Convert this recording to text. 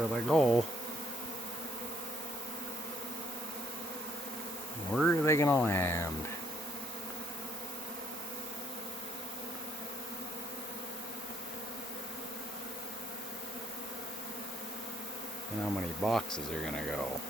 do they go? Where are they gonna land? How many boxes are gonna go?